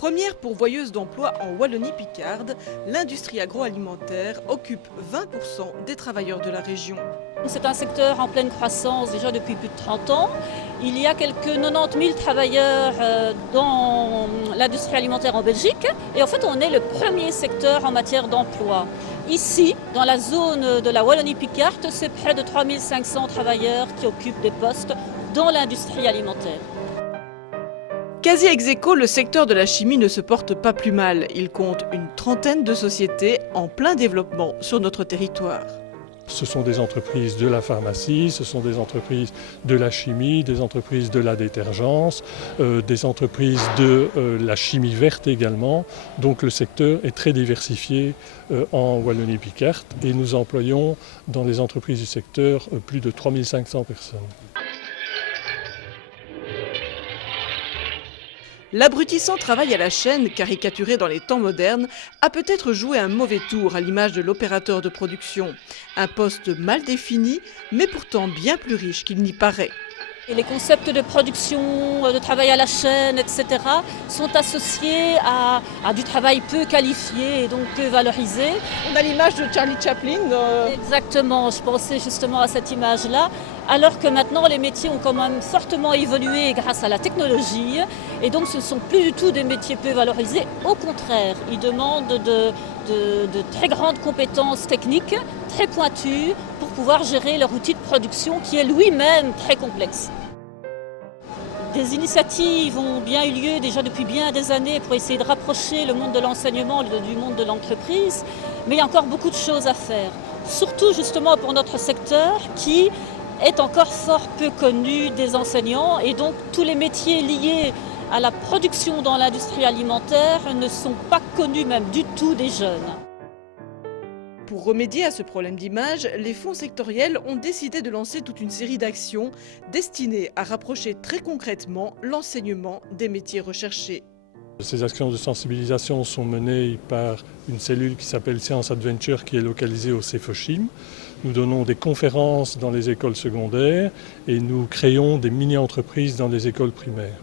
Première pourvoyeuse d'emplois en Wallonie-Picarde, l'industrie agroalimentaire occupe 20% des travailleurs de la région. C'est un secteur en pleine croissance déjà depuis plus de 30 ans. Il y a quelques 90 000 travailleurs dans l'industrie alimentaire en Belgique. Et en fait, on est le premier secteur en matière d'emploi. Ici, dans la zone de la Wallonie-Picarde, c'est près de 3 500 travailleurs qui occupent des postes dans l'industrie alimentaire. Quasi ex aequo, le secteur de la chimie ne se porte pas plus mal. Il compte une trentaine de sociétés en plein développement sur notre territoire. Ce sont des entreprises de la pharmacie, ce sont des entreprises de la chimie, des entreprises de la détergence, des entreprises de la chimie verte également. Donc le secteur est très diversifié en Wallonie-Picarde et nous employons dans les entreprises du secteur plus de 3 500 personnes. L'abrutissant travail à la chaîne, caricaturé dans les temps modernes, a peut-être joué un mauvais tour à l'image de l'opérateur de production. Un poste mal défini, mais pourtant bien plus riche qu'il n'y paraît. Et les concepts de production, de travail à la chaîne, etc. sont associés à du travail peu qualifié et donc peu valorisé. On a l'image de Charlie Chaplin. Exactement, je pensais justement à cette image-là. Alors que maintenant, les métiers ont quand même fortement évolué grâce à la technologie. Et donc, ce ne sont plus du tout des métiers peu valorisés. Au contraire, ils demandent de très grandes compétences techniques, très pointues, pour pouvoir gérer leur outil de production qui est lui-même très complexe. Des initiatives ont bien eu lieu déjà depuis bien des années pour essayer de rapprocher le monde de l'enseignement du monde de l'entreprise, mais il y a encore beaucoup de choses à faire, surtout justement pour notre secteur qui est encore fort peu connu des enseignants et donc tous les métiers liés à la production dans l'industrie alimentaire ne sont pas connus même du tout des jeunes. Pour remédier à ce problème d'image, les fonds sectoriels ont décidé de lancer toute une série d'actions destinées à rapprocher très concrètement l'enseignement des métiers recherchés. Ces actions de sensibilisation sont menées par une cellule qui s'appelle Science Adventure qui est localisée au CEFOCHIM. Nous donnons des conférences dans les écoles secondaires et nous créons des mini-entreprises dans les écoles primaires.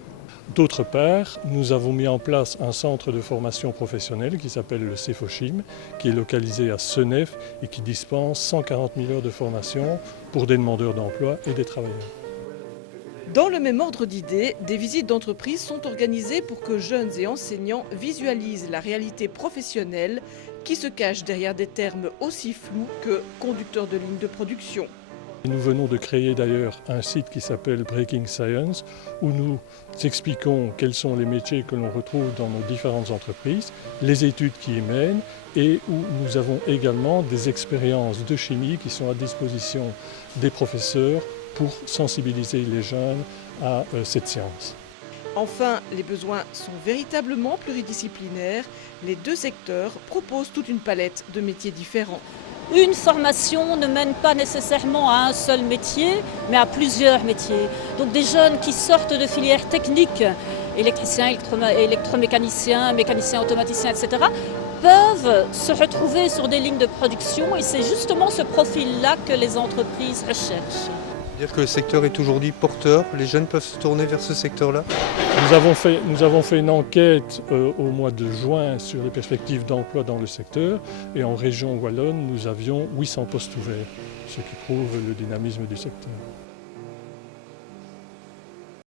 D'autre part, nous avons mis en place un centre de formation professionnelle qui s'appelle le CEFOCHIM, qui est localisé à Senef et qui dispense 140 000 heures de formation pour des demandeurs d'emploi et des travailleurs. Dans le même ordre d'idées, des visites d'entreprise sont organisées pour que jeunes et enseignants visualisent la réalité professionnelle qui se cache derrière des termes aussi flous que conducteur de ligne de production. Nous venons de créer d'ailleurs un site qui s'appelle Breaking Science où nous expliquons quels sont les métiers que l'on retrouve dans nos différentes entreprises, les études qui y mènent et où nous avons également des expériences de chimie qui sont à disposition des professeurs pour sensibiliser les jeunes à cette science. Enfin, les besoins sont véritablement pluridisciplinaires. Les deux secteurs proposent toute une palette de métiers différents. Une formation ne mène pas nécessairement à un seul métier, mais à plusieurs métiers. Donc des jeunes qui sortent de filières techniques, électriciens, électromécaniciens, mécaniciens automaticiens, etc., peuvent se retrouver sur des lignes de production et c'est justement ce profil-là que les entreprises recherchent. Dire que le secteur est aujourd'hui porteur, les jeunes peuvent se tourner vers ce secteur-là. Nous avons fait une enquête au mois de juin sur les perspectives d'emploi dans le secteur et en région wallonne, nous avions 800 postes ouverts, ce qui prouve le dynamisme du secteur.